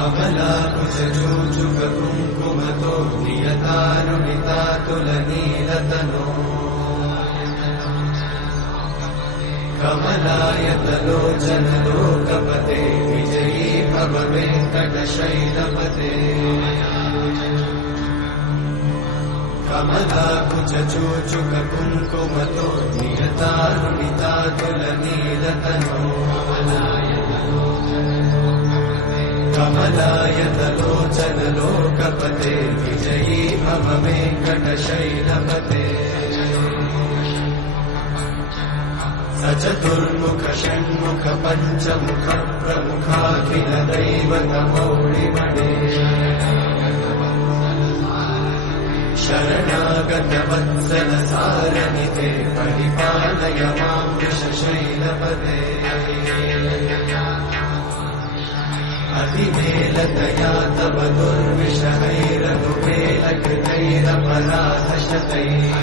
कमलाकुचूचुककुङ्कुमतो नियतारुणितातुलनीलतनो कमलायतलोचनलोकपते विजयी भव वेङ्कटशैलपते कमलाकुचूचुककुङ्कुमतो नियतारुणितातुलनीलतनो कमलायतलोचनलोकपते विजयी भव वेङ्कटशैलपते सचतुर्मुख षण्मुख पञ्चमुख प्रमुखाखिल दैवतमौळिमणे शरणागत वत्सल सारनिते परिपालय मां वृषशैलपते अतिमेलतया तव दुर्विषहैरनुपेलकृतैरपराधशतैः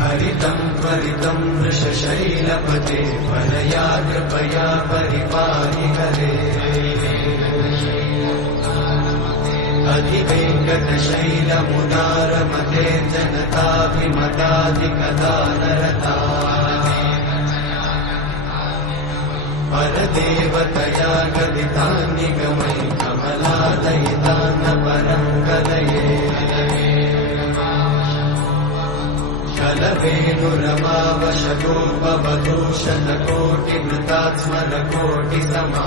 हरितं त्वरितं वृषशैलपते वरया कृपया परिपाहि हरे अधिवेङ्कटशैलमुदारमते जनताभिमताधिकदानरता परदेवतया गदितान्निगमै कमलादयितान्न परं कलये कलवेणुरमावशतोपवधूषणकोटिमृतात्स्मरकोटिसमा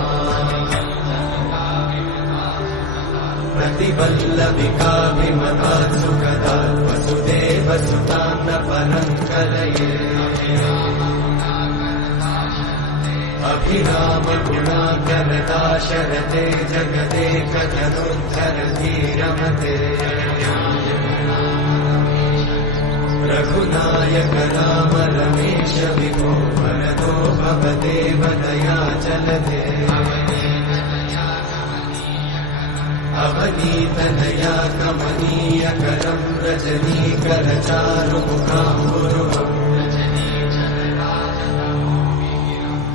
प्रतिवल्लभिकाभिमतात् सुखदात् वसुदेवसुतान्न परं कलये अभिरामगुणाकरदाशरथे जगदेकजनोद्धरधीरमते रघुनायक राम रमेश विभो वरदो भवदेव दयाचलते अवनीतनया कमनीयकरं रजनीकरचारुमुखाम्बुरुहम्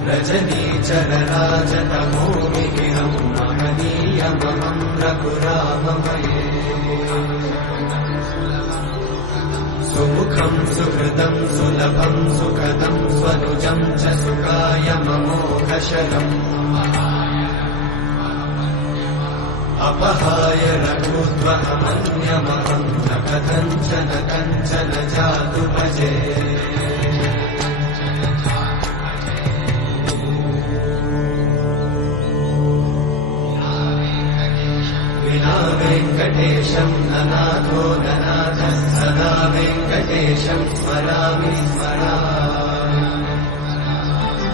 रजनीचरराजतमोमिहिरं महनीयमहं रघुराममये सुमुखं सुहृदं सुलभं सुखदं स्वनुजं च सुखायममोघशरम् अपहाय रघुत्वमन्यमहं न कथञ्चन कञ्चन जातु भजे विना वेङ्कटेशं ननाथो ननाथः सदा वेङ्कटेशं स्मरामि स्मरामि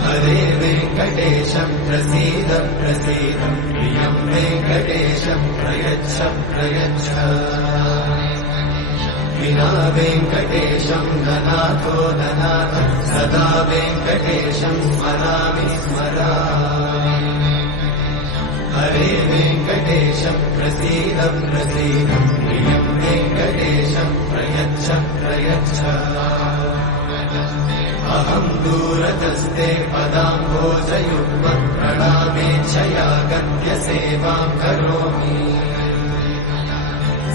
हरे वेङ्कटेशं प्रसीद प्रसीद प्रियं वेङ्कटेशं प्रयच्छ प्रयच्छ विना वेङ्कटेशं ननाथो ननाथः सदा वेङ्कटेशं स्मरामि स्मरामि हरे वेङ्कटेशं प्रसीद प्रसीद प्रियं वेङ्कटेशं प्रयच्छ प्रयच्छ अहं दूरतस्ते पदाम्भोजयुग्मं प्रणामेच्छया गद्यसेवां करोमि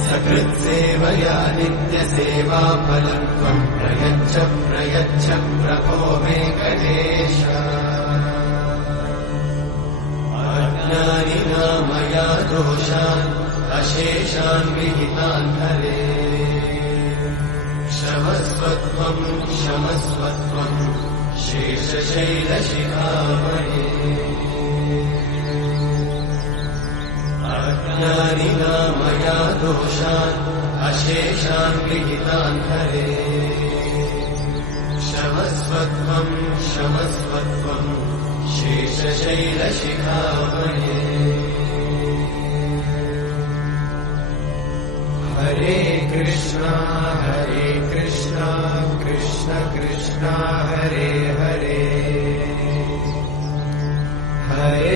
सकृत्सेवया नित्यसेवाफलं त्वं प्रयच्छ प्रयच्छ प्रभो वेङ्कटेश अज्ञानिना मया दोषान् अशेषान् विहितान् हरे क्षमस्वत्वं क्षमस्वत्वं शेषशैलशिखामणे अज्ञानिना मया दोषान् अशेषान् विहितान् हरे क्षमस्वत्वं क्षमस्वत्वं शेषशैलशिखामणे हरे कृष्णा कृष्ण कृष्ण हरे हरे हरे